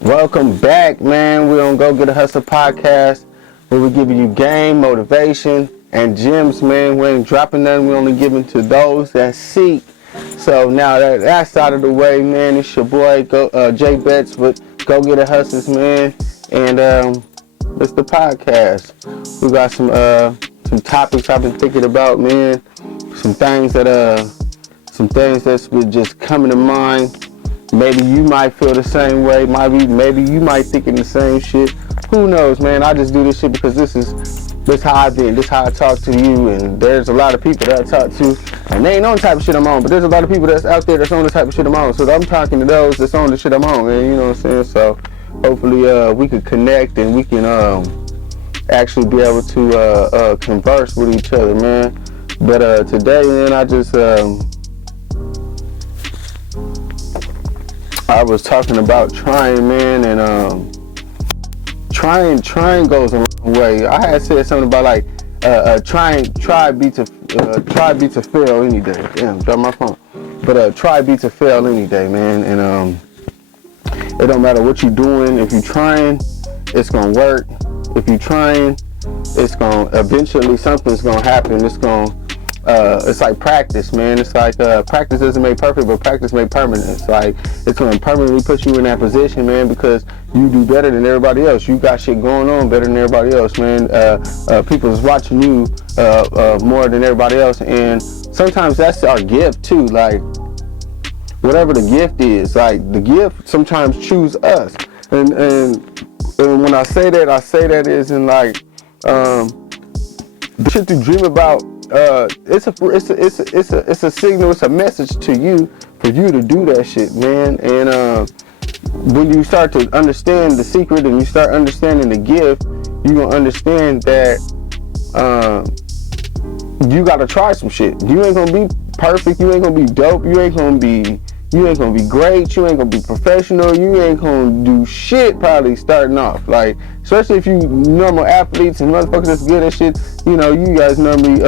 Welcome back, man. We're on Getta Hustlaz Podcast, where we're giving you game, motivation, and gems, man. We ain't dropping nothing. We only giving to those that seek. So now that that's out of the way, man, it's your boy Jay Betts with Getta Hustlaz, man, and it's the podcast. We got some topics I've been thinking about, man. Some things that's been just coming to mind. Maybe you might feel the same way. Maybe you might thinking the same shit. Who knows, man? I just do this shit because this how I've been. This how I talk to you. And there's a lot of people that I talk to, and they ain't on the type of shit I'm on. But there's a lot of people that's out there that's on the type of shit I'm on. So I'm talking to those that's on the shit I'm on, man. You know what I'm saying? So hopefully we could connect and we can actually be able to converse with each other, man. But today, man, I was talking about trying, man, and trying goes a long way. I had said something about like try be to fail any day. Damn, drop my phone. But try be to fail any day, man. And it don't matter what you're doing. If you're trying, it's gonna work. If you're trying, it's gonna eventually something's gonna happen. It's like practice, man. It's like practice doesn't make perfect, but practice make permanent. It's like it's gonna permanently put you in that position, man, because you do better than everybody else. You got shit going on better than everybody else, man. People is watching you more than everybody else, and sometimes that's our gift too. Like whatever the gift is, like the gift sometimes choose us. And when I say that is in like the shit you dream about. It's a signal, it's a message to you for you to do that shit, man. And when you start to understand the secret and you start understanding the gift, you gonna understand that you gotta try some shit. You ain't gonna be perfect, you ain't gonna be dope, you ain't gonna be great, you ain't gonna be professional, you ain't gonna do shit probably starting off. Like, especially if you normal athletes and motherfuckers that's good at shit, you know, you guys normally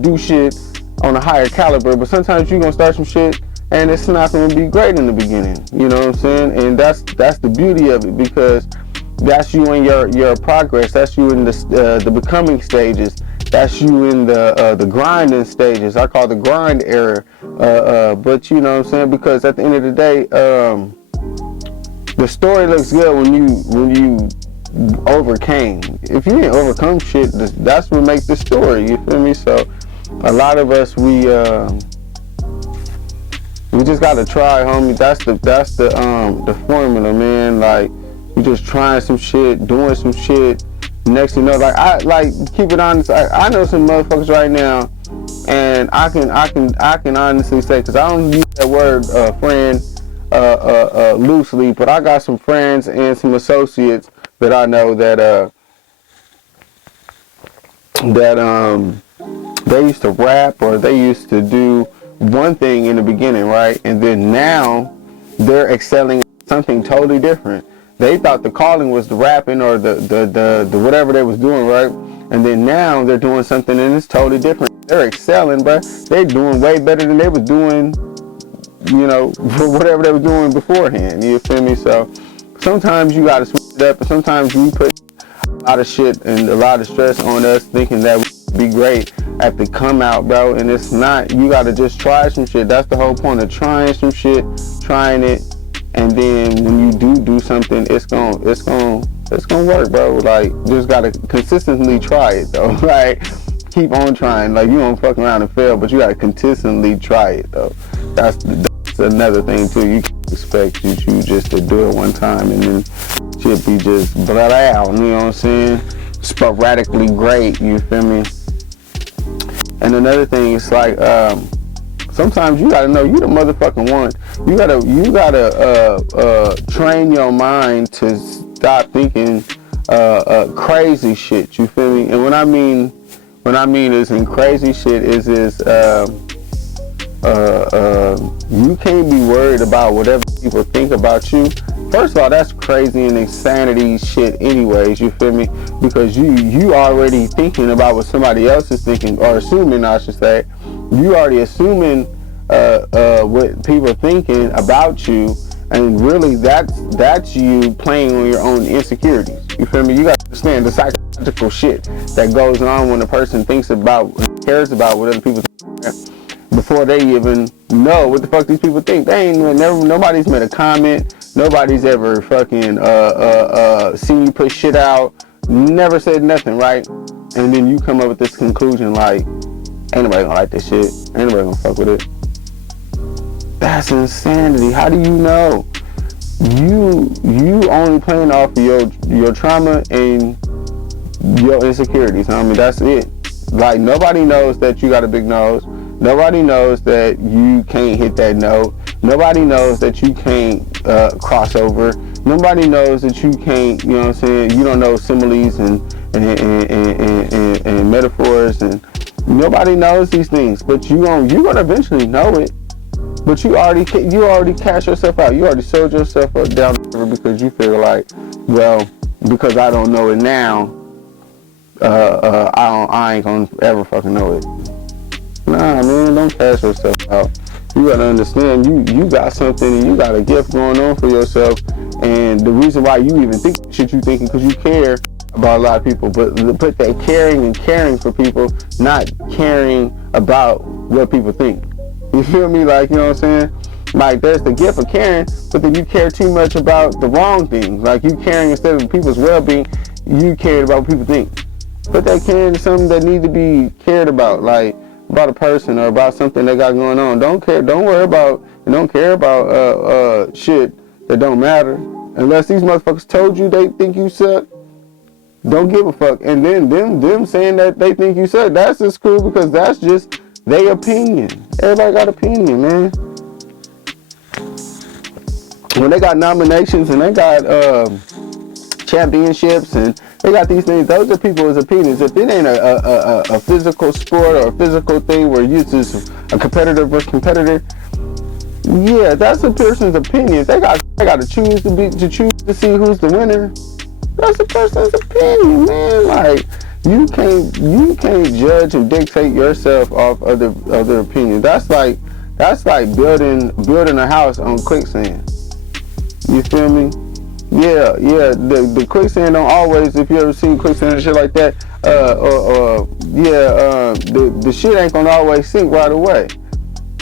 do shit on a higher caliber, but sometimes you gonna start some shit and it's not gonna be great in the beginning. You know what I'm saying? And that's the beauty of it, because that's you in your progress, that's you in the becoming stages. That's you in the grinding stages. I call it the grind era. But you know what I'm saying? Because at the end of the day, the story looks good when you overcame. If you didn't overcome shit, that's what makes the story. You feel me? So a lot of us we just gotta try, homie. That's the formula, man. Like we just trying some shit, doing some shit. Next thing you know, keep it honest. I know some motherfuckers right now, and I can honestly say, because I don't use that word friend loosely, but I got some friends and some associates that I know that they used to rap, or they used to do one thing in the beginning, right? And then now they're excelling at something totally different. They thought the calling was the rapping or the whatever they was doing, right? And then now they're doing something and it's totally different. They're excelling, bro. They're doing way better than they was doing, you know, for whatever they was doing beforehand. You feel me? So sometimes you gotta switch it up, and sometimes we put a lot of shit and a lot of stress on us thinking that we be great at the come out, bro. And it's not. You gotta just try some shit. That's the whole point of trying some shit, trying it. And then when you do something, it's gonna work, bro. Like, just gotta consistently try it, though. Like, keep on trying. Like, you don't fuck around and fail, but you gotta consistently try it, though. That's another thing too. You can't expect you just to do it one time and then shit be just blah out. You know what I'm saying? Sporadically great. You feel me? And another thing is like, sometimes you gotta know you the motherfucking one. You gotta train your mind to stop thinking crazy shit. You feel me? And what I mean is in crazy shit is you can't be worried about whatever people think about you. First of all, that's crazy and insanity shit anyways, you feel me? Because you already thinking about what somebody else is thinking, or assuming, I should say. You already assuming what people are thinking about you, And really, that's you playing on your own insecurities. You feel me? You gotta understand the psychological shit that goes on when a person thinks about, cares about what other people think before they even know what the fuck these people think. They ain't never. Nobody's made a comment. Nobody's ever fucking seen you put shit out. Never said nothing, right? And then you come up with this conclusion like, ain't nobody gonna like this shit. Ain't nobody gonna fuck with it. That's insanity. How do you know? You only playing off of your trauma and your insecurities. I mean, that's it. Like, nobody knows that you got a big nose. Nobody knows that you can't hit that note. Nobody knows that you can't cross over. Nobody knows that you can't, you know what I'm saying? You don't know similes and metaphors, and nobody knows these things. But you're gonna eventually know it. But you already cashed yourself out. You already sold yourself up down the river because you feel like, well, because I don't know it now, I ain't gonna ever fucking know it. Nah, man, don't cash yourself out. You gotta understand, you got something and you got a gift going on for yourself. And the reason why you even think shit you thinking, because you care about a lot of people. But that caring for people, not caring about what people think. You feel me? Like, you know what I'm saying? Like, there's the gift of caring, but then you care too much about the wrong things. Like, you caring instead of people's well-being, you cared about what people think. But that caring is something that needs to be cared about, like about a person or about something they got going on. Don't worry about, and don't care about shit that don't matter. Unless these motherfuckers told you they think you suck, don't give a fuck. And then them saying that they think you suck, that's just cool because that's just their opinion. Everybody got opinion, man. When they got nominations and they got championships and they got these things, those are people's opinions. If it ain't a physical sport or a physical thing where you just a competitor versus competitor, yeah, that's a person's opinion. They got to choose to see who's the winner. That's a person's opinion, man. Like, you can't judge and dictate yourself off other opinions. That's like building a house on quicksand. You feel me? Yeah. The quicksand don't always. If you ever seen quicksand and shit like that, the shit ain't gonna always sink right away.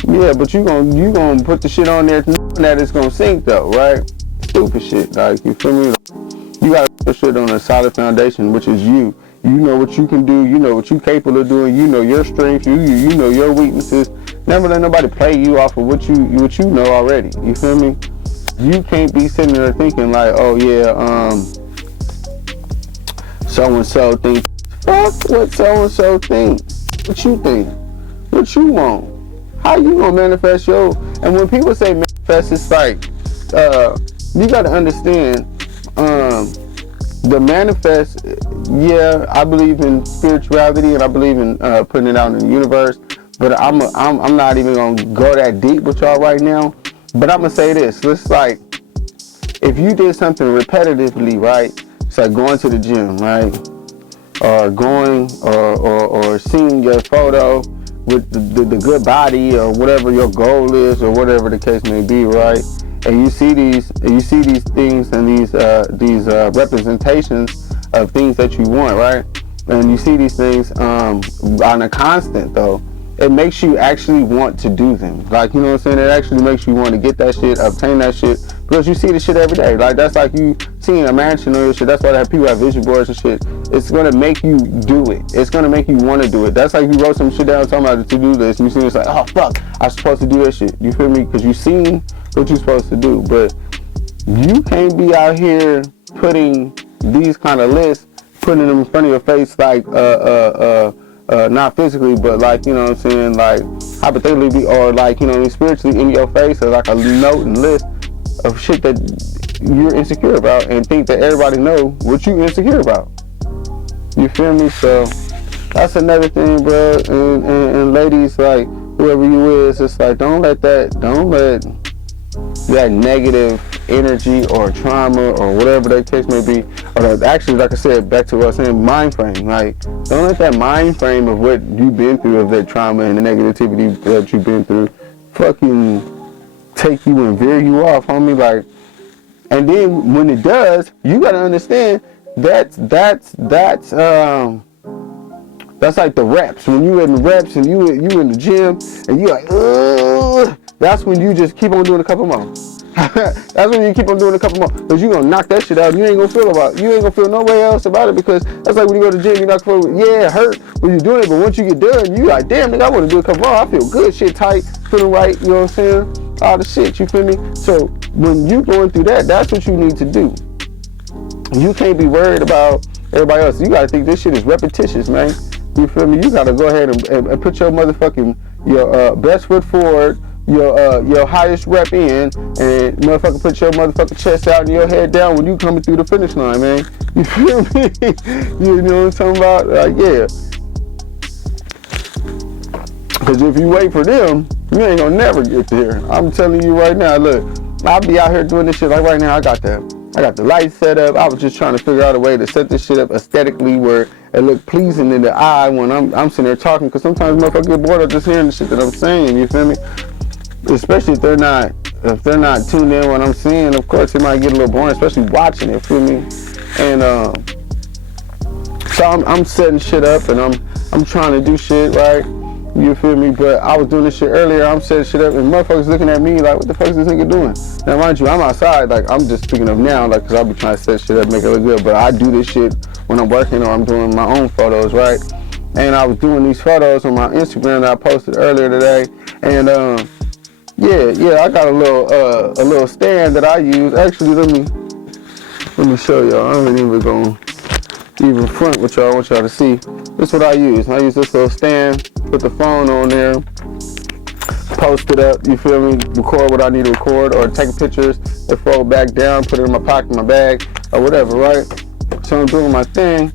Yeah, but you gonna put the shit on there knowing that it's gonna sink though, right? Stupid shit. Like, you feel me? You gotta put shit on a solid foundation, which is you. You know what you can do. You know what you're capable of doing. You know your strengths. You know your weaknesses. Never let nobody play you off of what you know already. You feel me? You can't be sitting there thinking like, oh yeah, so and so thinks. Fuck what so and so thinks. What you think? What you want? How you gonna manifest your? And when people say manifest, it's like, you gotta understand, the manifest. Yeah, I believe in spirituality and I believe in putting it out in the universe. But I'm not even gonna go that deep with y'all right now. But I'm gonna say this. It's like, if you did something repetitively, right? It's like going to the gym, right? Or going or seeing your photo with the good body or whatever your goal is or whatever the case may be, right? And you see these things and these representations of things that you want, right? And you see these things on a constant though. It makes you actually want to do them. Like, you know what I'm saying? It actually makes you want to get that shit, obtain that shit, because you see the shit every day. Like, that's like you seeing a mansion on your shit. That's why people have vision boards and shit. It's going to make you do it. It's going to make you want to do it. That's like you wrote some shit down talking about the to-do list, and you see it's like, oh, fuck, I'm supposed to do that shit. You feel me? Because you seen what you're supposed to do. But you can't be out here putting these kind of lists, putting them in front of your face like, not physically, but like, you know what I'm saying, like hypothetically, or like, you know, spiritually in your face, or like a note and list of shit that you're insecure about and think that everybody know what you insecure about. You feel me? So that's another thing, bro. And ladies, like whoever you is, it's like don't let that negative energy or trauma or whatever that case may be, or actually, like I said, back to what I was saying, mind frame. Like, don't let that mind frame of what you've been through, of that trauma and the negativity that you've been through, fucking take you and veer you off, homie. Like, and then when it does, you gotta understand that's like the reps. When you in the reps and you in the gym and you like, ugh, that's when you just keep on doing a couple more. That's when you keep on doing a couple more, because you gonna knock that shit out. You ain't gonna feel no way else about it, because that's like when you go to the gym, you not gonna feel, yeah, it hurt when you're doing it, but once you get done, you like, damn, nigga, I want to do a couple more. I feel good, shit tight, feeling right, you know what I'm saying? All the shit, you feel me? So when you going through that, that's what you need to do. You can't be worried about everybody else. You gotta think this shit is repetitious, man. You feel me? You gotta go ahead and put your motherfucking, your best foot forward, your highest rep in, and motherfucker put your motherfucking chest out and your head down when you coming through the finish line, man. You feel me? You know what I'm talking about? Like, yeah. Because if you wait for them, you ain't gonna never get there. I'm telling you right now, look, I'll be out here doing this shit. Like right now, I got the lights set up. I was just trying to figure out a way to set this shit up aesthetically where it look pleasing in the eye when I'm sitting there talking, because sometimes motherfuckers get bored of just hearing the shit that I'm saying, you feel me? Especially if they're not tuned in what I'm saying. Of course it might get a little boring, especially watching it, feel me? And so I'm setting shit up and I'm trying to do shit, right? You feel me? But I was doing this shit earlier, I'm setting shit up and motherfuckers looking at me like, what the fuck is this nigga doing? Now mind you, I'm outside, like I'm just speaking of now, like, cause I'll be trying to set shit up, make it look good, but I do this shit when I'm working or I'm doing my own photos, right? And I was doing these photos on my Instagram that I posted earlier today, and yeah, I got a little stand that I use. Actually, let me show y'all. I ain't even gonna even front with y'all. I want y'all to see. This is what I use. I use this little stand, put the phone on there, post it up, you feel me? Record what I need to record, or take pictures and fold back down, put it in my pocket, my bag, or whatever, right? So I'm doing my thing.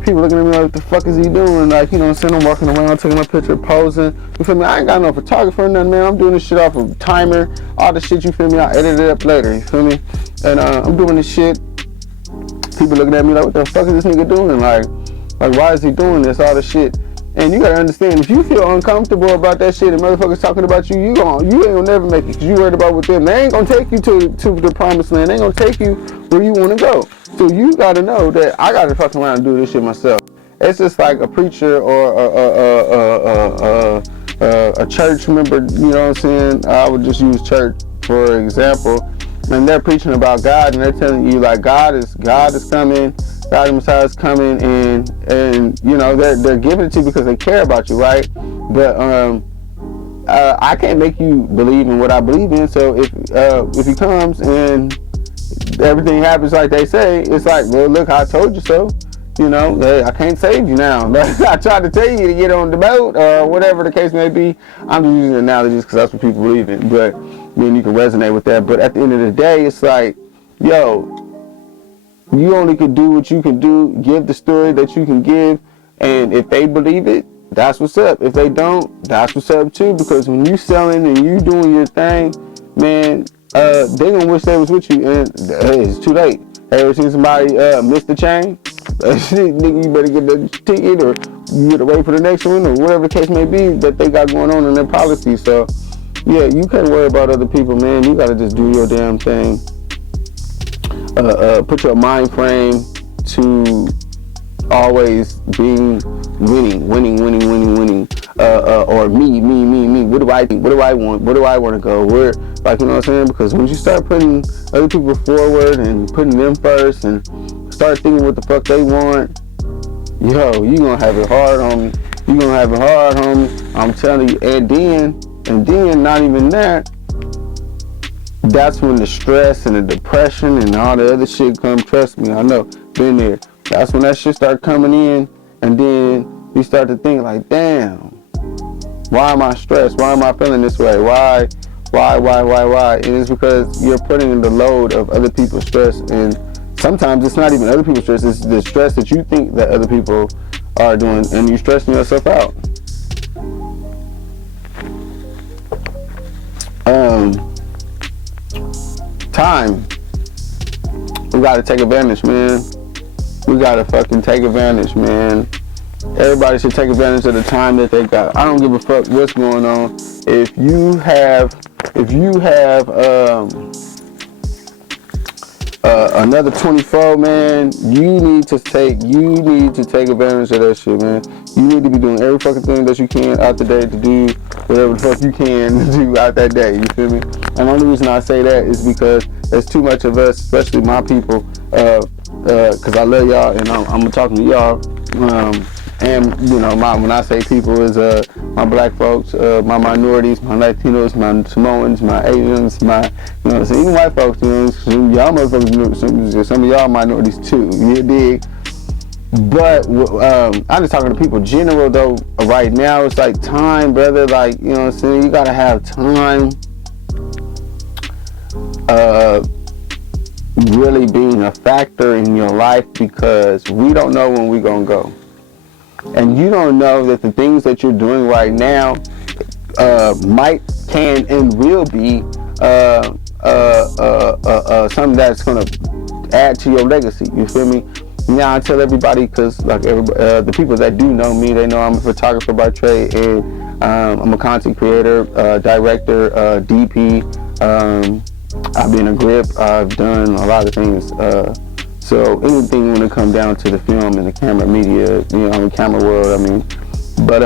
People looking at me like, what the fuck is he doing? Like, you know what I'm saying? I'm walking around, taking my picture, posing. You feel me? I ain't got no photographer or nothing, man. I'm doing this shit off of timer, all the shit, you feel me? I edit it up later, you feel me? And I'm doing this shit. People looking at me like, what the fuck is this nigga doing? Like why is he doing this, all this shit? And you gotta understand, if you feel uncomfortable about that shit and motherfuckers talking about you, you ain't gonna never make it, because you worried about with them. They ain't gonna take you to the promised land. They ain't gonna take you where you wanna go. So you gotta know that I gotta fuck around and do this shit myself. It's just like a preacher or a church member, you know what I'm saying? I would just use church for example. And they're preaching about God, and they're telling you like God is coming, God the Messiah is coming, and you know they're giving it to you because they care about you, right? But I can't make you believe in what I believe in. So if he comes and everything happens like they say, it's like, well, look, I told you so. You know, I can't save you now. I tried to tell you to get on the boat or whatever the case may be. I'm just using analogies because that's what people believe in. But then you can resonate with that. But at the end of the day, it's like, yo, you only can do what you can do. Give the story that you can give. And if they believe it, that's what's up. If they don't, that's what's up too. Because when you selling and you doing your thing, man, they gonna wish they was with you. And hey, it's too late. Ever seen somebody miss the chain? Nigga, you better get the ticket, or you gotta wait for the next one, or whatever the case may be that they got going on in their policy. So yeah, you can't worry about other people, man. You gotta just do your damn thing. Put your mind frame to always being winning, or me. What do I think? What do I want? Where do I want to go? Where, like, you know what I'm saying? Because when you start putting other people forward and putting them first and start thinking what the fuck they want, yo, you gonna have it hard, homie. You gonna have it hard, homie. I'm telling you. And then, not even that. That's when the stress and the depression and all the other shit come. Trust me, I know. Been there. That's when that shit start coming in, and then you start to think like, damn, why am I stressed? Why am I feeling this way? Why? And it's because you're putting in the load of other people's stress, and sometimes it's not even other people's stress, it's the stress that you think that other people are doing, and you're stressing yourself out. Time. We gotta take advantage, man. We gotta fucking take advantage, man. Everybody should take advantage of the time that they got. I don't give a fuck what's going on. If you have if you have another 24, man, you need to take advantage of that shit, man. You need to be doing every fucking thing that you can out the day to do whatever the fuck you can to do out that day. You feel me? And the only reason I say that is because there's too much of us, especially my people, because I love y'all and I'm talking to y'all. And you know, when I say people is my black folks, my minorities, my Latinos, my Samoans, my Asians, my so even white folks, y'all motherfuckers, some of y'all minorities too. You dig? But I'm just talking to people general though. Right now, it's like time, brother. Like, you know what I'm saying? You gotta have time. Really being a factor in your life, because we don't know when we're gonna go. And you don't know that the things that you're doing right now can and will be something that's going to add to your legacy. You feel me? Now I tell everybody, because like the people that do know me, they know I'm a photographer by trade, and I'm a content creator, director, DP. I've been a grip. I've done a lot of things. So anything when it comes down to the film and the camera media, the camera world, I mean. But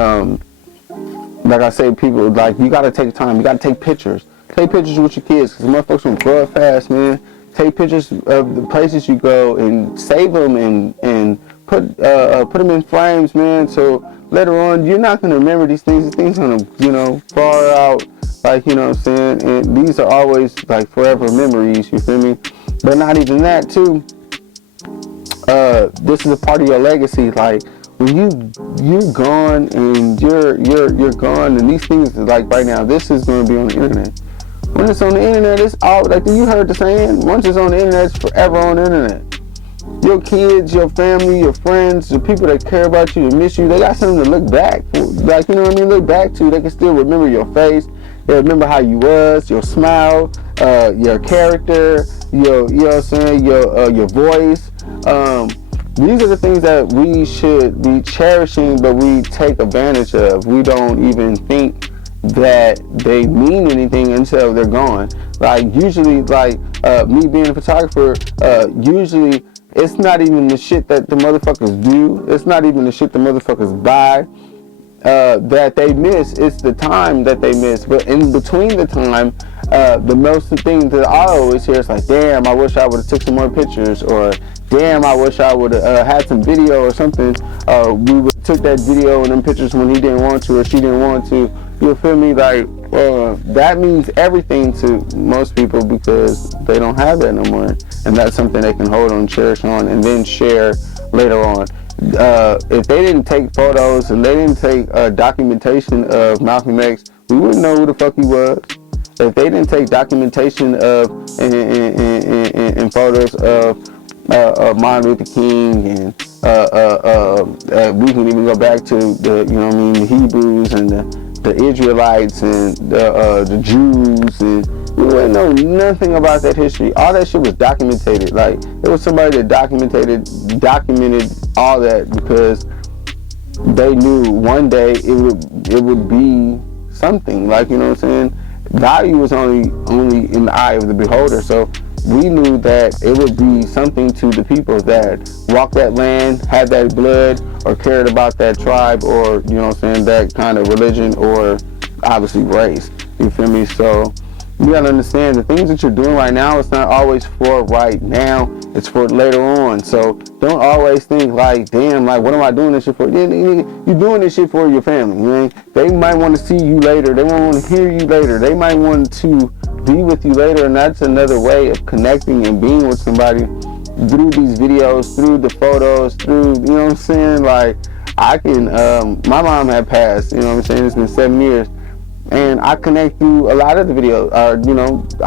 like I say, people, like, you gotta take time. You gotta take pictures. Take pictures with your kids, because motherfuckers gonna grow up fast, man. Take pictures of the places you go and save them and put them in frames, man. So later on, you're not gonna remember these things. These things gonna, far out, like, you know what I'm saying. And these are always like forever memories. You feel me? But not even that too. This is a part of your legacy. Like, when you're gone and you're gone, and these things, like right now, this is going to be on the internet. When it's on the internet, it's all like, you heard the saying, once it's on the internet, it's forever on the internet. Your kids, your family, your friends, the people that care about you, that miss you, they got something to look back for. Like, look back to. They can still remember your face. They remember how you was, your smile, your character, your voice. These are the things that we should be cherishing, but we take advantage of. We don't even think that they mean anything until they're gone. Like, usually, like, me being a photographer, usually it's not even the shit that the motherfuckers do. It's not even the shit the motherfuckers buy that they miss. It's the time that they miss. But in between the time, the most things that I always hear is like, damn, I wish I would have took some more pictures, or damn, I wish I would have had some video or something. We would have took that video and them pictures when he didn't want to or she didn't want to. You feel me? Like, that means everything to most people, because they don't have that no more. And that's something they can hold on, cherish on, and then share later on. If they didn't take photos and they didn't take documentation of Malcolm X, we wouldn't know who the fuck he was. If they didn't take documentation of and photos of Martin Luther King, and we can even go back to the the Hebrews and the Israelites and the Jews, and we wouldn't know nothing about that history. All that shit was documented. Like, it was somebody that documented all that, because they knew one day it would be something. Like, you know what I'm saying? Value was only in the eye of the beholder. So we knew that it would be something to the people that walked that land, had that blood, or cared about that tribe, or, that kind of religion, or obviously race. You feel me? So you gotta understand, the things that you're doing right now, it's not always for right now, it's for later on. So don't always think like, damn, like, what am I doing this shit for? You're doing this shit for your family. They might want to see you later. They might want to hear you later. They might want to be with you later. And that's another way of connecting and being with somebody, through these videos, through the photos, through, you know what I'm saying? Like, I can, my mom had passed, you know what I'm saying? It's been 7 years. And I connect through a lot of the videos. I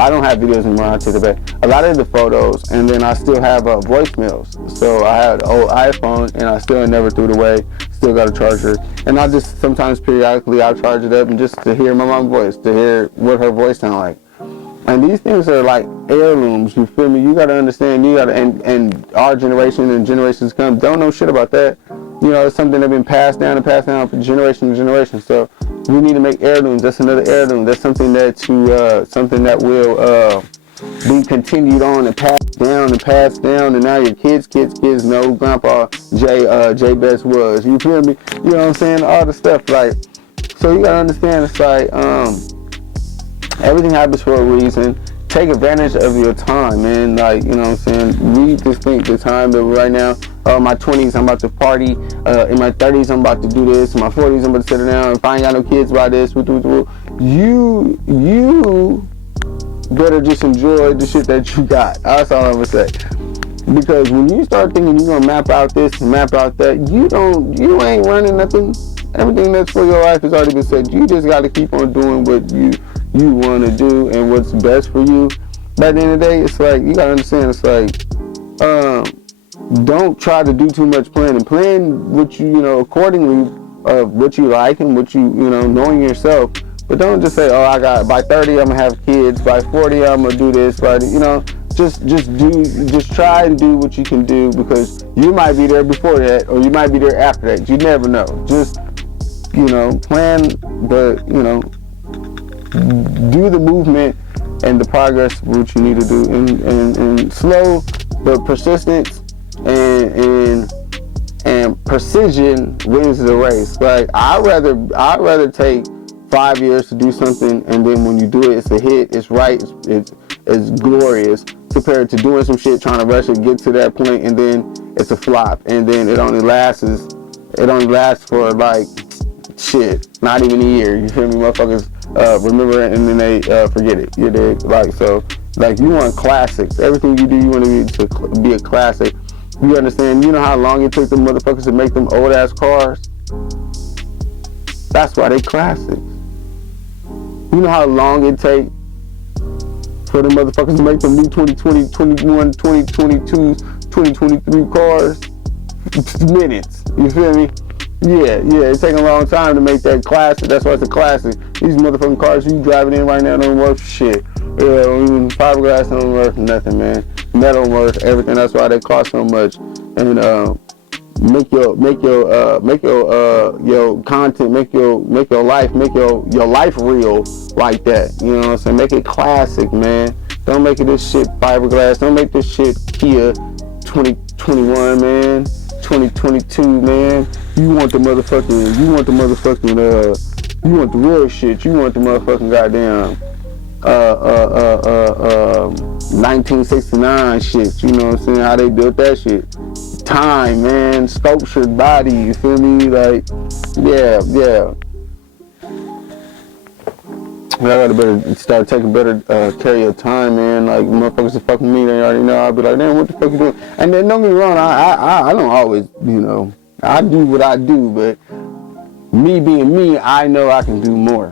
don't have videos anymore, I take it back. A lot of the photos, and then I still have voicemails. So I had an old iPhone, and I still never threw it away. Still got a charger. And I just, sometimes periodically, I'll charge it up, and just to hear my mom's voice, to hear what her voice sounds like. And these things are like heirlooms, you feel me? You gotta understand, and our generation and generations come, don't know shit about that. It's something that's been passed down from generation to generation. So We need to make heirlooms. That's another heirloom. That's something that will be continued on and passed down, and now your kids know Grandpa J Best was. You feel me? You know what I'm saying? All the stuff, like, so you gotta understand, it's like everything happens for a reason. Take advantage of your time, man. Like, you know what I'm saying? We just think the time that right now, in my 20s, I'm about to party. In my 30s, I'm about to do this. In my 40s, I'm about to sit down. If I ain't got no kids by this, you better just enjoy the shit that you got. That's all I'm gonna say. Because when you start thinking you're gonna map out this and map out that, you ain't running nothing. Everything that's for your life has already been said. You just gotta keep on doing what you want to do and what's best for you. But at the end of the day, it's like, you gotta understand, it's like, don't try to do too much planning. Plan what accordingly of what you like and what knowing yourself. But don't just say, oh, by 30 I'm gonna have kids, by 40 I'm gonna do this, just try and do what you can do, because you might be there before that, or you might be there after that. You never know. Just plan, but do the movement and the progress of what you need to do, and slow but persistence and precision wins the race. Like, I'd rather take 5 years to do something, and then when you do it, it's a hit, it's right, it's glorious, compared to doing some shit, trying to rush it, get to that point, and then it's a flop, and then it only lasts for like shit, not even a year. You feel me? Motherfuckers remember it and then they forget it. You dig? Like, so, like, you want classics. Everything you do, you want to be a classic. You understand? You know how long it took them motherfuckers to make them old ass cars? That's why they classics. You know how long it take for them motherfuckers to make them new 2020, 21, 2022, 2023 cars? Minutes. You feel me? Yeah, it take a long time to make that classic. That's why it's a classic. These motherfucking cars you driving in right now don't worth shit. Even fiberglass don't worth nothing, man. Metal worth everything. That's why they cost so much. And make your content, make your life real like that. You know what I'm saying? Make it classic, man. Don't make it this shit fiberglass. Don't make this shit Kia 2021, man. 2022, man. You want the real shit. You want the motherfucking goddamn 1969 shit. You know what I'm saying? How they built that shit. Time, man. Sculptured body. You feel me? Like, yeah. I gotta start taking better care of your time, man. Like, motherfuckers that fuck with me, they already know. I'll be like, damn, what the fuck you doing? And then don't get me wrong, I don't always, I do what I do, but me being me, I know I can do more.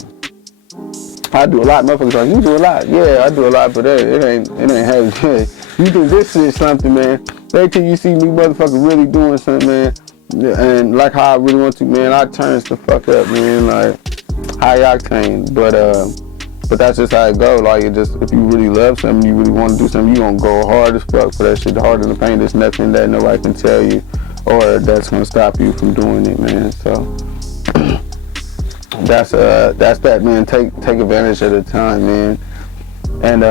I do a lot. Motherfuckers like, you do a lot. Yeah, I do a lot, but it ain't heavy. You think this is something, man. Wait till you see me motherfucker really doing something, man. And like how I really want to, man, I turns the fuck up, man. Like, high octane. But that's just how it go. Like, it just, if you really love something, you really want to do something, you gonna go hard as fuck for that shit. Harder than the pain. There's nothing that nobody can tell you or that's gonna stop you from doing it, man. So that's that, man. Take advantage of the time, man. And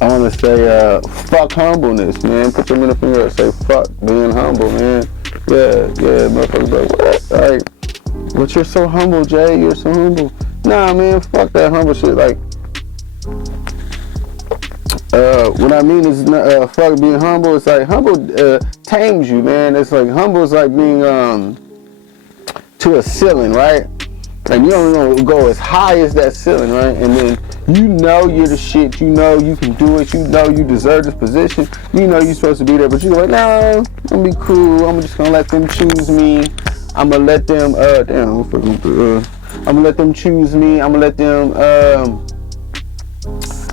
I want to say fuck humbleness, man. Put your middle finger and say fuck being humble, man. Yeah, motherfuckers like, what? Like, but you're so humble, Jay. You're so humble. Nah, man, fuck that humble shit. Like, what I mean is, fuck being humble. It's like, humble tames you, man. It's like, humble is like being to a ceiling, right? And you only gonna go as high as that ceiling, right? And then you know you're the shit. You know you can do it. You know you deserve this position. You know you're supposed to be there, but you're like, no, I'm gonna be cool. I'm just gonna let them choose me. I'm gonna let them, I'm gonna let them choose me. I'm gonna let them,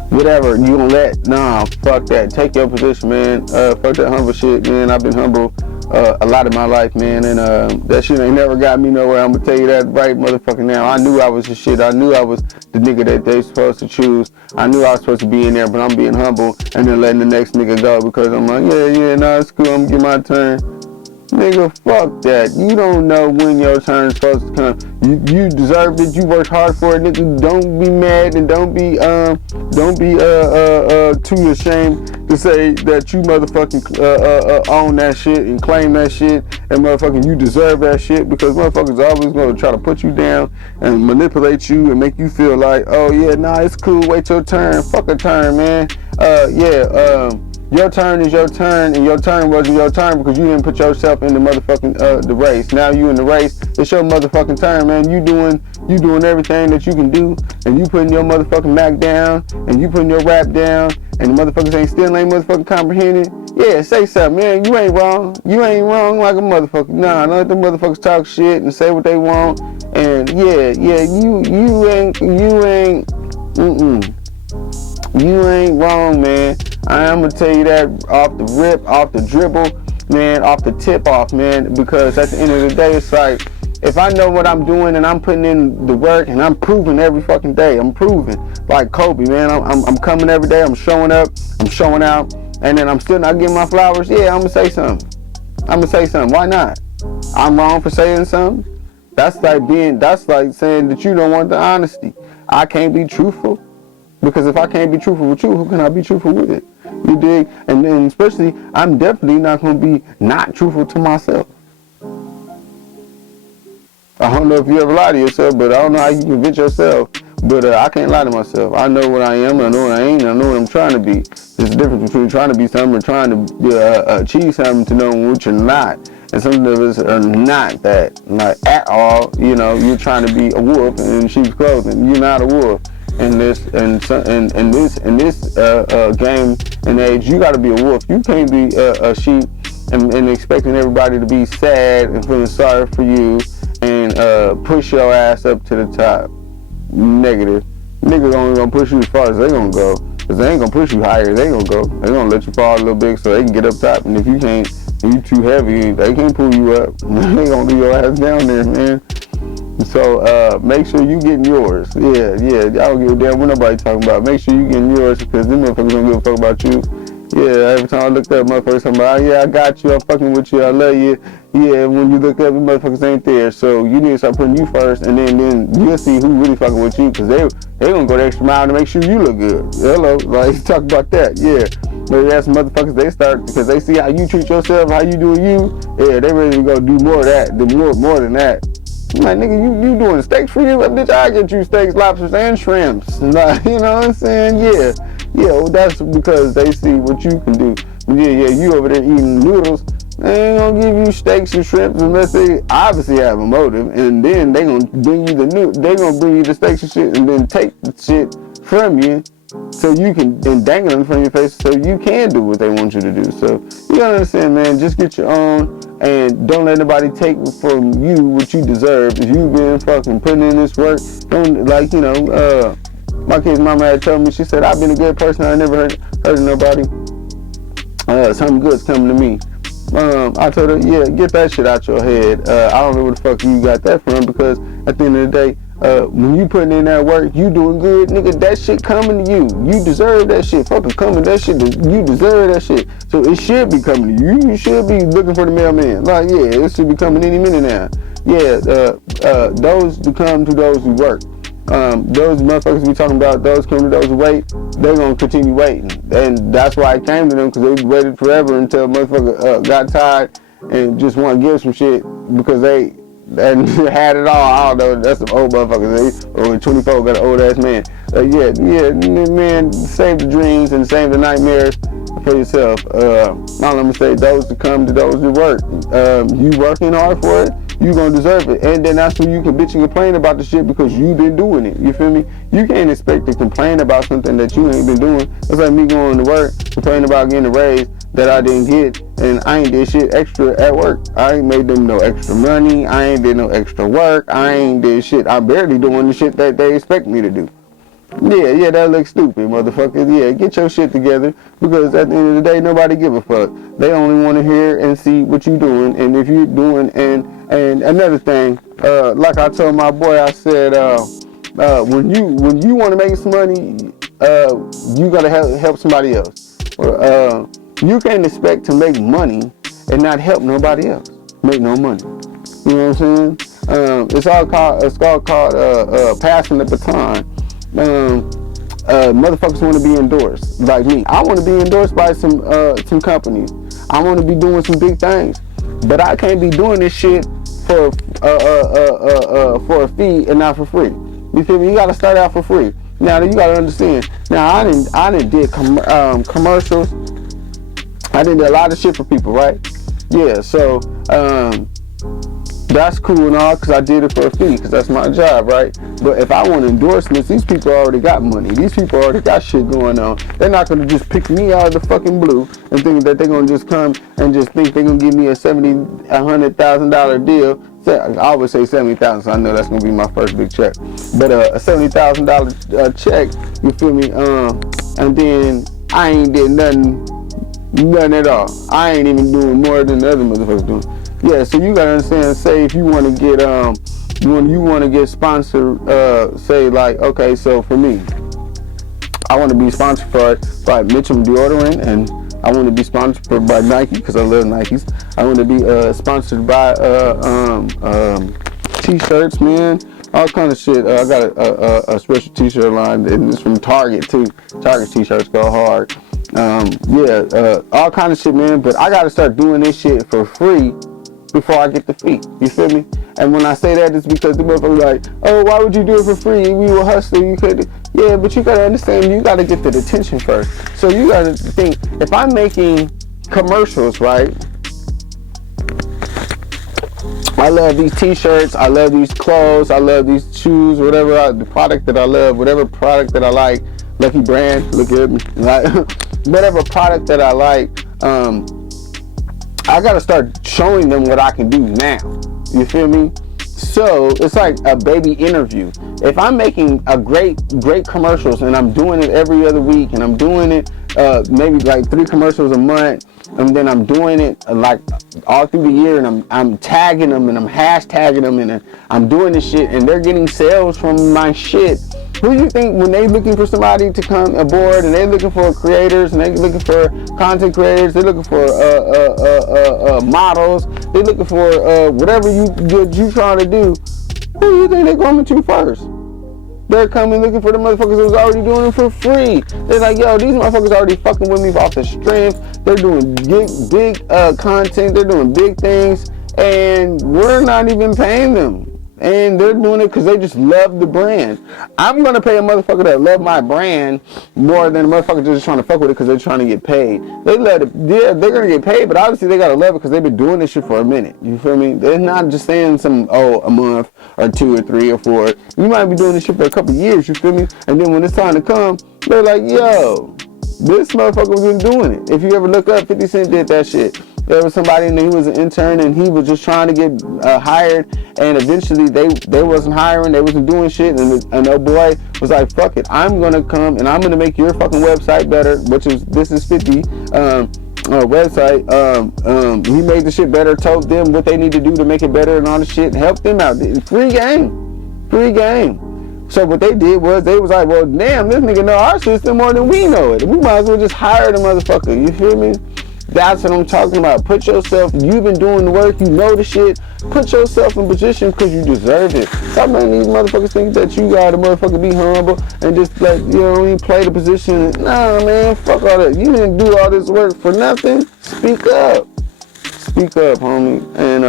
whatever. You gonna fuck that. Take your position, man. Fuck that humble shit, man. I've been humble a lot of my life, man, and that shit ain't never got me nowhere. I'm gonna tell you that right motherfucking now. I knew I was the shit. I knew I was the nigga that they supposed to choose. I knew I was supposed to be in there, but I'm being humble and then letting the next nigga go because I'm like, yeah, nah, it's cool. I'm gonna get my turn. Nigga, fuck that. You don't know when your turn's supposed to come. You deserved it. You worked hard for it, nigga. Don't be mad and don't be too ashamed to say that you motherfucking own that shit and claim that shit and motherfucking you deserve that shit, because motherfuckers always gonna try to put you down and manipulate you and make you feel like, oh yeah, nah, it's cool, wait your turn. Fuck a turn, man. Your turn is your turn, and your turn wasn't your turn because you didn't put yourself in the motherfucking the race. Now you in the race. It's your motherfucking turn, man. You doing everything that you can do, and you putting your motherfucking Mac down, and you putting your rap down, and the motherfuckers ain't motherfucking comprehending. Yeah, say something, man. You ain't wrong. You ain't wrong like a motherfucker. Nah, don't let them motherfuckers talk shit and say what they want. And you ain't wrong, man. I'm gonna tell you that off the rip, off the dribble, man, off the tip off, man, because at the end of the day, it's like, if I know what I'm doing and I'm putting in the work and I'm proving every fucking day, I'm proving, like Kobe, man, I'm coming every day, I'm showing up, I'm showing out, and then I'm still not getting my flowers, yeah, I'm gonna say something. Why not? I'm wrong for saying something? That's like saying that you don't want the honesty. I can't be truthful. Because if I can't be truthful with you, who can I be truthful with? You dig? And then especially, I'm definitely not going to be not truthful to myself. I don't know if you ever lie to yourself, but I don't know how you convince yourself. But I can't lie to myself. I know what I am, I know what I ain't, I know what I'm trying to be. There's a difference between trying to be something and trying to achieve something to know what you're not. And some of us are not that, like at all. You know, you're trying to be a wolf in sheep's clothing. You're not a wolf. In this game and age, you got to be a wolf. You can't be a sheep and expecting everybody to be sad and feeling sorry for you and push your ass up to the top. Negative. Niggas only gonna push you as far as they gonna go, because they ain't gonna push you higher. They gonna go. They gonna let you fall a little bit so they can get up top. And if you can't, and you too heavy, they can't pull you up. They gonna do your ass down there, man. So make sure you getting yours. Yeah. I don't give a damn what nobody talking about. Make sure you getting yours, because them motherfuckers don't give a fuck about you. Yeah, every time I look up, motherfuckers talking about, oh, yeah, I got you, I'm fucking with you, I love you. Yeah, when you look up, the motherfuckers ain't there. So you need to start putting you first, and then you'll see who really fucking with you, because they gonna go the extra mile to make sure you look good. Hello, like, talk about that, yeah. But that's motherfuckers, they start, because they see how you treat yourself, how you doing you, yeah, they ready to go do more of that, more than that. I'm like, nigga, you doing steaks for you? Like, bitch, I get you steaks, lobsters, and shrimps. Like, you know what I'm saying? Yeah, well, that's because they see what you can do. Yeah, you over there eating noodles. They ain't gonna give you steaks and shrimps unless they obviously have a motive, and then they gonna bring you the steaks and shit, and then take the shit from you, so you can, and dangle them from your face, so you can do what they want you to do. So you gotta understand, man. Just get your own, and don't let nobody take from you what you deserve. If you've been fucking putting in this work, don't, like, you know, my kid's mama had told me, she said, I've been a good person, I never hurt nobody. Something good's coming to me. I told her, yeah, get that shit out your head. I don't know where the fuck you got that from, because at the end of the day, when you putting in that work, you doing good, nigga, that shit coming to you. You deserve that shit. Fucking coming, that shit, you deserve that shit. So it should be coming to you. You should be looking for the mailman. Like, yeah, it should be coming any minute now. Yeah, those to come to those who work. Those motherfuckers we talking about, those come to those who wait, they're gonna continue waiting. And that's why I came to them, because they waited forever until motherfucker got tired and just want to give some shit, because they had it all. I don't know, that's some old motherfuckers. Only 24, got an old ass man. Man, save the dreams and save the nightmares for yourself. I'm gonna say those to come to those who work. You working hard for it, you gonna deserve it. And then that's when you can bitch and complain about the shit, because you been doing it. You feel me? You can't expect to complain about something that you ain't been doing. It's like me going to work, complaining about getting a raise that I didn't get, and I ain't did shit extra at work. I ain't made them no extra money. I ain't did no extra work. I ain't did shit. I'm barely doing the shit that they expect me to do. Yeah, that looks stupid, motherfucker. Yeah, get your shit together, because at the end of the day, nobody give a fuck. They only want to hear and see what you doing, and if you're doing, and another thing, like I told my boy, I said, when you want to make some money, you gotta help somebody else. You can't expect to make money and not help nobody else. make no money. You know what I'm saying? It's all called passing the baton. Motherfuckers want to be endorsed, like me. I want to be endorsed by some companies. I want to be doing some big things, but I can't be doing this shit for a fee and not for free. You feel me? You gotta start out for free. Now you gotta understand. Now I did commercials. I did a lot of shit for people, right? Yeah. So that's cool and all, because I did it for a fee, because that's my job, right? But if I want endorsements, these people already got money. These people already got shit going on. They're not going to just pick me out of the fucking blue and think that they're going to just come and just think they're going to give me a $100,000 deal. So I always say $70,000, so I know that's going to be my first big check. But a $70,000 check, you feel me? And then I ain't did nothing at all. I ain't even doing more than the other motherfuckers doing. Yeah, so you gotta understand. Say if you want to get you want to get sponsored. Say like, okay, so for me, I want to be sponsored by Mitchum deodorant, and I want to be sponsored by Nike because I love Nikes. I want to be sponsored by t-shirts, man, all kind of shit. I got a special t-shirt line, and it's from Target too. Target t-shirts go hard. All kind of shit, man. But I gotta start doing this shit for free before I get the fee. You feel me? And when I say that, it's because the motherfuckers like, oh, why would you do it for free? We were hustling. You could. Yeah, but you gotta understand, you gotta get the attention first. So you gotta think, if I'm making commercials, right? I love these t-shirts, I love these clothes, I love these shoes, whatever the product that I love, whatever product that I like, Lucky Brand, look at me, like, whatever product that I like, I gotta start showing them what I can do now. You feel me? So it's like a baby interview. If I'm making a great commercials and I'm doing it every other week, and I'm doing it maybe like 3 commercials a month, and then I'm doing it like all through the year, and I'm tagging them and I'm hashtagging them, and I'm doing this shit, and they're getting sales from my shit. Who do you think, when they looking for somebody to come aboard, and they looking for creators, and they looking for content creators, they're looking for models, they looking for whatever you trying to do, who do you think they're coming to first? They're coming looking for the motherfuckers that was already doing it for free. They're like, yo, these motherfuckers already fucking with me off the strength. They're doing big content. They're doing big things, and we're not even paying them. And they're doing it because they just love the brand. I'm going to pay a motherfucker that love my brand more than a motherfucker just trying to fuck with it because they're trying to get paid. They're going to get paid, but obviously they got to love it because they've been doing this shit for a minute. You feel me? They're not just saying a month or 2 or 3 or 4. You might be doing this shit for a couple years, you feel me? And then when it's time to come, they're like, yo, this motherfucker was been doing it. If you ever look up, 50 Cent did that shit. There was somebody, and he was an intern, and he was just trying to get hired, and eventually they wasn't hiring, they wasn't doing shit, and old boy was like, fuck it, I'm gonna come and I'm gonna make your fucking website better, which is This Is 50 website. He made the shit better, told them what they need to do to make it better and all the shit, and helped them out. Free game. So what they did was, they was like, well, damn, this nigga know our system more than we know it. We might as well just hire the motherfucker. You feel me? That's what I'm talking about. Put yourself, you've been doing the work, you know the shit. Put yourself in position because you deserve it. Stop letting these motherfuckers think that you gotta motherfucker be humble and just like, you know, play the position. Nah, man, fuck all that. You didn't do all this work for nothing. Speak up. Speak up, homie. And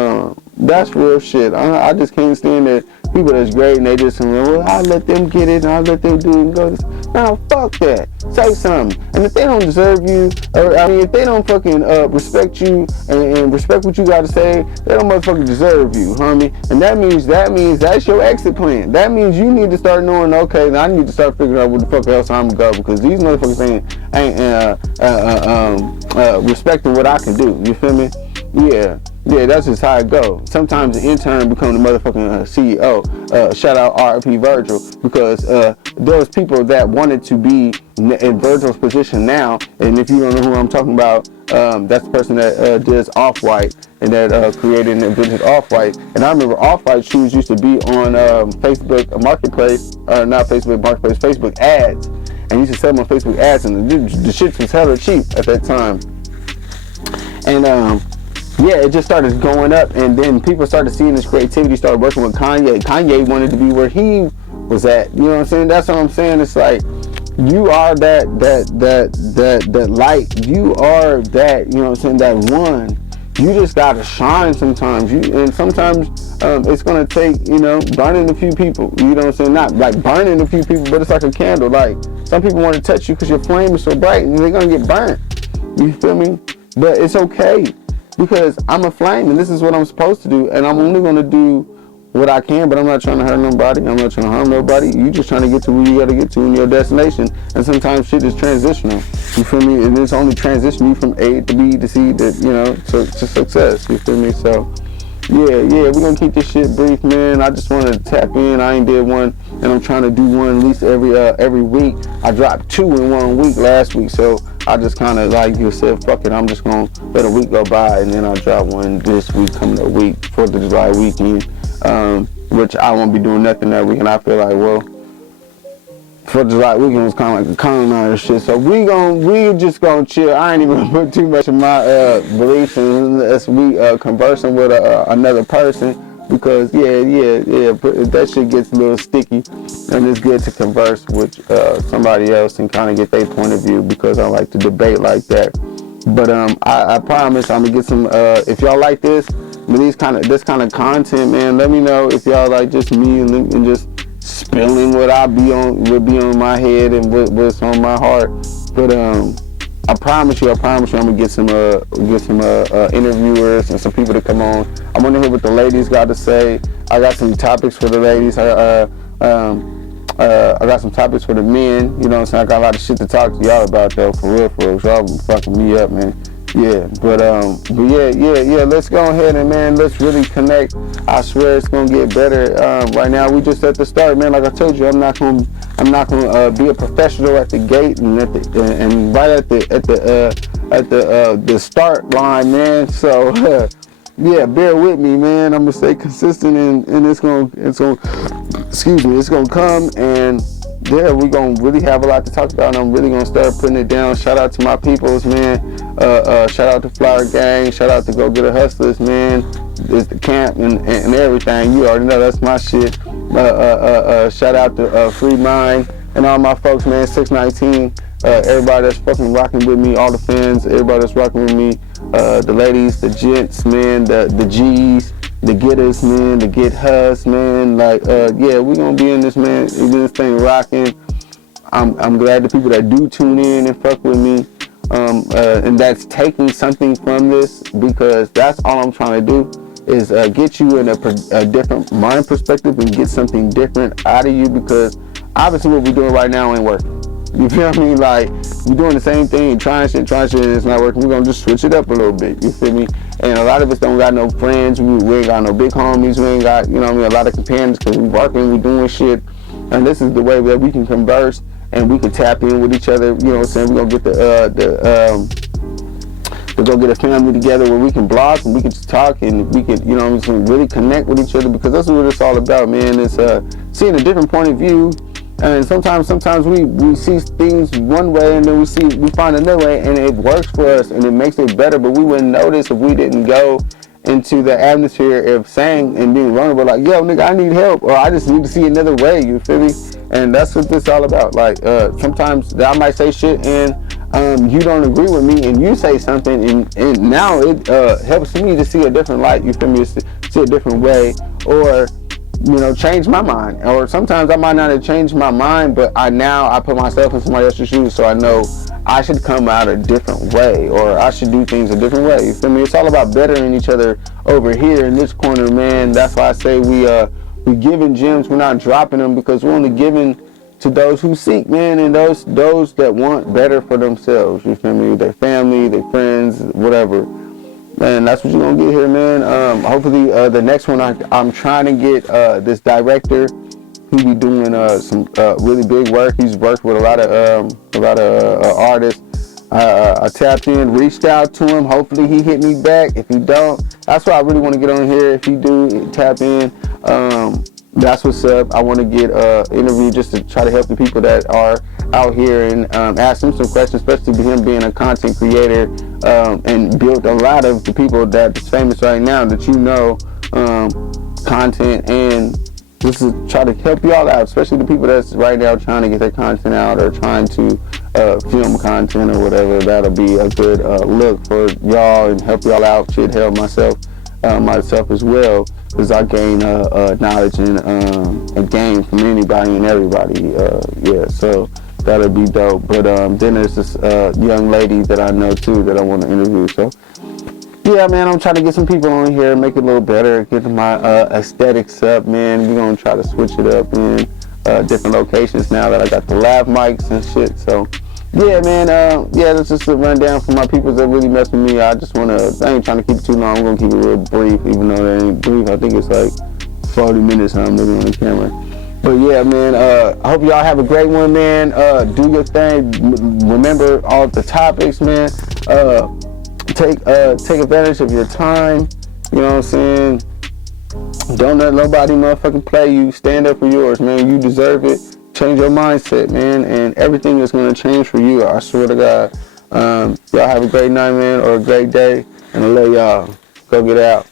that's real shit. I just can't stand that people that's great and they just, well, I'll let them get it and I'll let them do it and go this. Nah, fuck that. Say something. And if they don't deserve you, or I mean, if they don't fucking respect you and respect what you got to say, they don't motherfucking deserve you, homie. And that means that's your exit plan. That means you need to start knowing, okay, I need to start figuring out what the fuck else I'm gonna go, because these motherfuckers ain't respecting what I can do. You feel me? Yeah, that's just how it goes. Sometimes the intern becomes the motherfucking CEO. Shout out R.I.P. Virgil, because there was people that wanted to be in Virgil's position now. And if you don't know who I'm talking about, that's the person that does Off-White and that created and invented Off-White. And I remember Off-White shoes used to be on Facebook Marketplace, or not Facebook Marketplace, Facebook ads. And used to sell them on Facebook ads, and the shit was hella cheap at that time. And yeah, it just started going up, and then people started seeing this creativity, started working with Kanye. Kanye wanted to be where he was at. You know what I'm saying? That's what I'm saying. It's like, you are that light. You are that, you know what I'm saying, that one. You just gotta shine sometimes. And sometimes it's gonna take, burning a few people. You know what I'm saying? Not like burning a few people, but it's like a candle. Like, some people want to touch you because your flame is so bright, and they're gonna get burnt. You feel me? But it's okay, because I'm a flame, and this is what I'm supposed to do, and I'm only gonna do what I can, but I'm not trying to hurt nobody. I'm not trying to harm nobody. You just trying to get to where you got to get to in your destination. And sometimes shit is transitional. You feel me? And it's only transition you from A to B to C to success. You feel me? So, yeah, we're going to keep this shit brief, man. I just wanted to tap in. I ain't did one, and I'm trying to do one at least every week. I dropped 2 in 1 week last week, so I just kind of, like you said, fuck it. I'm just going to let a week go by, and then I'll drop one this week, coming up week, 4th of July weekend. Which I won't be doing nothing that weekend. I feel like, well, 4th of July weekend was kind of like a con and shit. So we just gonna chill. I ain't even gonna put too much of my beliefs in as we conversing with another person, because that shit gets a little sticky, and it's good to converse with somebody else and kind of get their point of view, because I like to debate like that. But I promise I'm gonna get some. If y'all like this kind of content, man, let me know if y'all like just me and just spilling what would be on my head and what's on my heart. But I promise you, I'm gonna get some interviewers and some people to come on. I want to hear what the ladies got to say. I got some topics for the ladies. I got some topics for the men. You know what I'm saying? I got a lot of shit to talk to y'all about, though, for real. Y'all been fucking me up, man. Yeah, but let's go ahead and, man, let's really connect. I swear it's gonna get better. Right now we just at the start, man. Like I told you, I'm not gonna be a professional at the gate and right at the start line, man. So yeah, bear with me, man. I'm gonna stay consistent, and it's gonna come, and yeah, we're gonna really have a lot to talk about, and I'm really gonna start putting it down. Shout out to my peoples, man. Shout out to Flower Gang. Shout out to Getta Hustlaz, man. It's the camp and everything. You already know that's my shit. Shout out to Free Mind and all my folks, man. 619. Everybody that's fucking rocking with me, all the fans, everybody that's rocking with me, the ladies, the gents, man, the G's, the Getters, man, the Get Hus, man. Like, yeah, we gonna be in this, man. This thing rocking. I'm glad the people that do tune in and fuck with me, and that's taking something from this, because that's all I'm trying to do is get you in a different mind perspective and get something different out of you, because obviously what we're doing right now ain't working. You feel me? Like, we're doing the same thing, trying shit, and it's not working. We're gonna just switch it up a little bit. You feel me? And a lot of us don't got no friends. We ain't got no big homies. We ain't got, a lot of companions, because we working, we doing shit. And this is the way that we can converse and we can tap in with each other. You know what I'm saying? We're gonna get we're gonna get a family together where we can blog and we can just talk, and we can, really connect with each other, because that's what it's all about, man. It's seeing a different point of view. And sometimes we see things one way, and then we find another way, and it works for us and it makes it better. But we wouldn't notice if we didn't go into the atmosphere of saying and being vulnerable, like, yo, nigga, I need help, or I just need to see another way. You feel me? And that's what this all about. Like, sometimes I might say shit and you don't agree with me, and you say something, and now it helps me to see a different light. You feel me? See a different way, or change my mind. Or sometimes I might not have changed my mind, but I put myself in somebody else's shoes, so I know I should come out a different way, or I should do things a different way. You feel me? It's all about bettering each other over here in this corner, man. That's why I say we giving gems, we're not dropping them, because we're only giving to those who seek, man, and those that want better for themselves. You feel me? Their family, their friends, whatever. Man, that's what you're gonna get here, man. Hopefully, the next one, I'm trying to get this director. He be doing some really big work. He's worked with a lot of artists. I tapped in, reached out to him. Hopefully, he hit me back. If he don't, that's why I really want to get on here. If he do, tap in. That's what's up. I want to get interview just to try to help the people that are out here and ask him some questions, especially him being a content creator and built a lot of the people that's famous right now that content, and just to try to help y'all out, especially the people that's right now trying to get their content out or trying to film content or whatever. That'll be a good look for y'all and help y'all out. Should help myself as well, because I gain knowledge and gain from anybody and everybody. So that'll be dope. But then there's this young lady that I know too that I want to interview. So yeah, man, I'm trying to get some people on here, make it a little better, get my aesthetics up, man. We're gonna try to switch it up in different locations now that I got the lav mics and shit. So yeah, man, that's just a rundown for my people that really mess with me. I ain't trying to keep it too long. I'm gonna keep it real brief, even though that ain't brief. I think it's like 40 minutes how I'm looking on the camera. But yeah, man, I hope y'all have a great one, man. Do your thing. Remember all the topics, man. Take advantage of your time. You know what I'm saying? Don't let nobody motherfucking play you. Stand up for yours, man. You deserve it. Change your mindset, man, and everything is going to change for you. I swear to God. Y'all have a great night, man, or a great day, and I love y'all. Go get out.